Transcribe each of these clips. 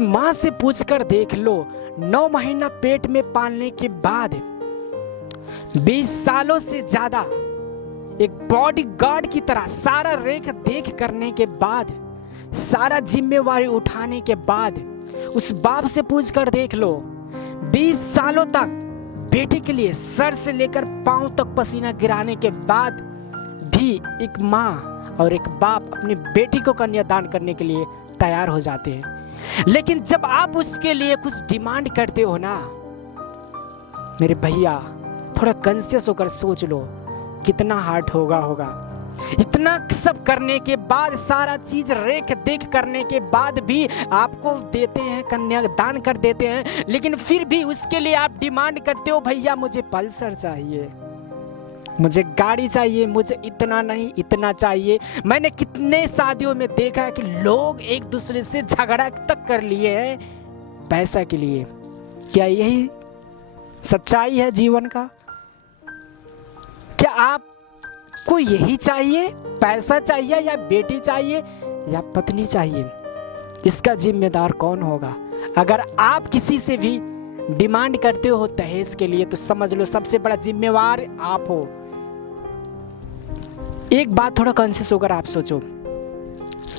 उस माँ से पूछकर देख लो, 9 महीना पेट में पालने के बाद 20 सालों से ज्यादा एक बॉडीगार्ड की तरह सारा रेख देख करने के बाद, सारा जिम्मेवारी उठाने के बाद, उस बाप से पूछकर देख लो, 20 सालों तक बेटे के लिए सर से लेकर पांव तक पसीना गिराने के बाद भी एक माँ और एक बाप अपनी बेटी को कन्यादान करने के लिए तैयार हो जाते हैं। लेकिन जब आप उसके लिए कुछ डिमांड करते हो ना मेरे भैया, थोड़ा कॉन्शियस होकर सोच लो कितना हार्ड होगा। इतना सब करने के बाद, सारा चीज रेख देख करने के बाद भी आपको देते हैं, कन्यादान कर देते हैं, लेकिन फिर भी उसके लिए आप डिमांड करते हो, भैया मुझे पल्सर चाहिए, मुझे गाड़ी चाहिए, मुझे इतना नहीं इतना चाहिए। मैंने कितने शादियों में देखा है कि लोग एक दूसरे से झगड़ा तक कर लिए हैं पैसा के लिए। क्या यही सच्चाई है जीवन का? क्या आपको यही चाहिए? पैसा चाहिए या बेटी चाहिए या पत्नी चाहिए? इसका जिम्मेदार कौन होगा? अगर आप किसी से भी डिमांड करते हो दहेज के लिए तो समझ लो सबसे बड़ा जिम्मेवार आप हो। एक बात थोड़ा कॉन्शियस होकर आप सोचो,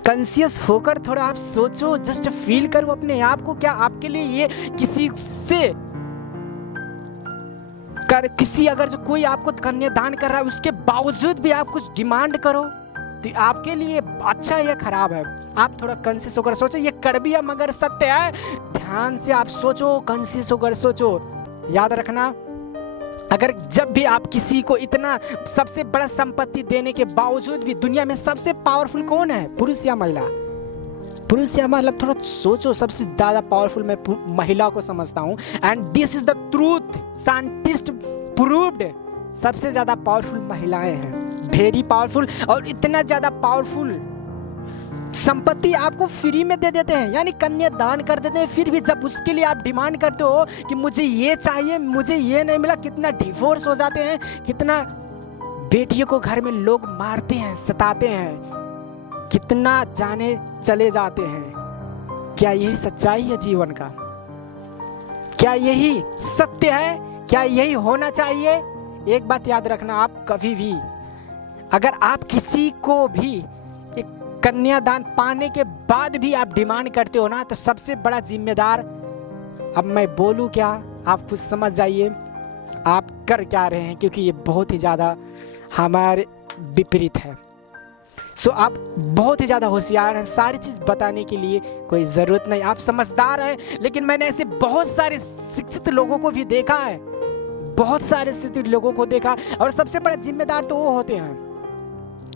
कॉन्शियस होकर थोड़ा आप सोचो, जस्ट फील करो अपने आप को। क्या आपके लिए ये किसी अगर जो कोई आपको कन्यादान कर रहा है उसके बावजूद भी आप कुछ डिमांड करो तो आपके लिए अच्छा है या खराब है? आप थोड़ा कॉन्शियस होकर सोचो। ये कड़वी है मगर सत्य है। ध्यान से आप सोचो, कॉन्शियस होकर सोचो। याद रखना, अगर जब भी आप किसी को इतना सबसे बड़ा संपत्ति देने के बावजूद भी, दुनिया में सबसे पावरफुल कौन है, पुरुष या महिला? पुरुष या महिला? थोड़ा सोचो। सबसे ज्यादा पावरफुल मैं महिला को समझता हूँ, and this is the truth, scientist proved. सबसे ज्यादा पावरफुल महिलाएं हैं, वेरी पावरफुल। और इतना ज्यादा पावरफुल संपत्ति आपको फ्री में दे देते हैं, यानी कन्यादान कर देते हैं। फिर भी जब उसके लिए आप डिमांड करते हो कि मुझे ये चाहिए, मुझे ये नहीं मिला, कितना डिवोर्स हो जाते हैं, कितना बेटियों को घर में लोग मारते हैं, सताते हैं, कितना जाने चले जाते हैं। क्या यही सच्चाई है जीवन का? क्या यही सत्य है? क्या यही होना चाहिए? एक बात याद रखना, आप कभी भी अगर आप किसी को भी एक कन्यादान पाने के बाद भी आप डिमांड करते हो ना, तो सबसे बड़ा जिम्मेदार, अब मैं बोलूं क्या, आप कुछ समझ जाइए आप कर क्या रहे हैं, क्योंकि ये बहुत ही ज़्यादा हमारे विपरीत है। सो आप बहुत ही ज़्यादा होशियार हैं, सारी चीज़ बताने के लिए कोई ज़रूरत नहीं, आप समझदार हैं। लेकिन मैंने ऐसे बहुत सारे शिक्षित लोगों को भी देखा है, बहुत सारे शिक्षित लोगों को देखा, और सबसे बड़ा जिम्मेदार तो वो होते हैं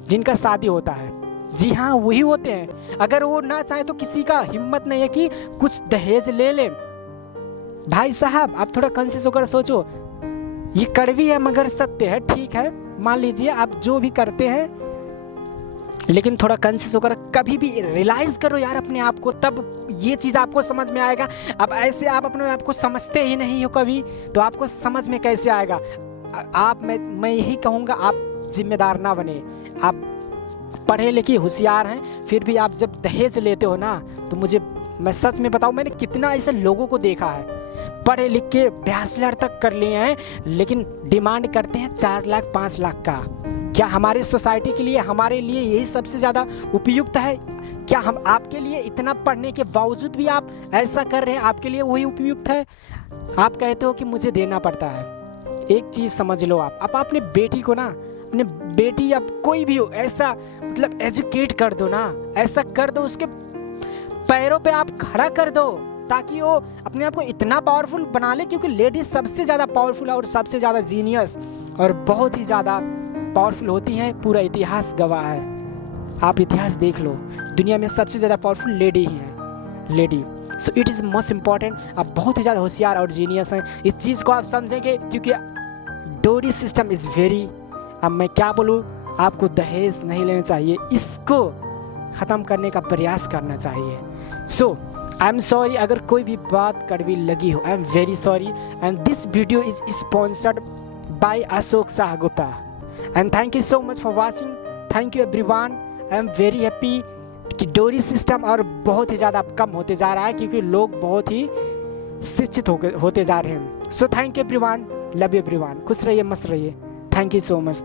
जिनका शादी होता है। जी हाँ, वही होते हैं। अगर वो ना चाहे तो किसी का हिम्मत नहीं है कि कुछ दहेज ले ले। भाई साहब, आप थोड़ा कॉन्शियस होकर सोचो। ये कड़वी है मगर सत्य है, ठीक है, मान लीजिए आप जो भी करते हैं, लेकिन थोड़ा कॉन्शियस होकर कभी भी रियलाइज करो यार अपने आप को, तब ये चीज़ आपको समझ में आएगा। अब ऐसे आप अपने आप को समझते ही नहीं हो कभी, तो आपको समझ में कैसे आएगा? मैं यही कहूँगा, आप जिम्मेदार ना बने। आप पढ़े लिखे होशियार हैं, फिर भी आप जब दहेज लेते हो ना, तो मैं सच में बताऊं, मैंने कितना ऐसे लोगों को देखा है, पढ़े लिख के बैचलर तक कर लिए हैं, लेकिन डिमांड करते हैं 4 लाख 5 लाख का। क्या हमारे सोसाइटी के लिए, हमारे लिए यही सबसे ज़्यादा उपयुक्त है? क्या हम आपके लिए इतना पढ़ने के बावजूद भी आप ऐसा कर रहे हैं, आपके लिए वही उपयुक्त है? आप कहते हो कि मुझे देना पड़ता है। एक चीज़ समझ लो, आप अपने बेटी को ना, अपने बेटी या कोई भी हो, ऐसा मतलब एजुकेट कर दो ना, ऐसा कर दो, उसके पैरों पे आप खड़ा कर दो, ताकि वो अपने आप को इतना पावरफुल बना ले। क्योंकि लेडीज सबसे ज़्यादा पावरफुल और सबसे ज़्यादा जीनियस और बहुत ही ज़्यादा पावरफुल होती हैं, पूरा इतिहास गवाह है। आप इतिहास देख लो, दुनिया में सबसे ज़्यादा पावरफुल लेडी ही है, lady. So it is most important. आप बहुत ही ज़्यादा होशियार और जीनियस हैं, इस चीज़ को आप समझेंगे, क्योंकि डोरी सिस्टम इज़ वेरी, अब मैं क्या बोलूँ, आपको दहेज नहीं लेना चाहिए, इसको ख़त्म करने का प्रयास करना चाहिए। सो आई एम सॉरी अगर कोई भी बात कड़वी लगी हो, I am very sorry. And this video is sponsored by Ashok Shah Gupta, and thank you so much for watching. Thank you everyone. I am very happy कि डोरी सिस्टम और बहुत ही ज़्यादा कम होते जा रहा है, क्योंकि लोग बहुत ही शिक्षित होते जा रहे हैं। So thank you everyone, love you everyone, खुश रहिए, मस्त रहिए, थैंक यू सो मच।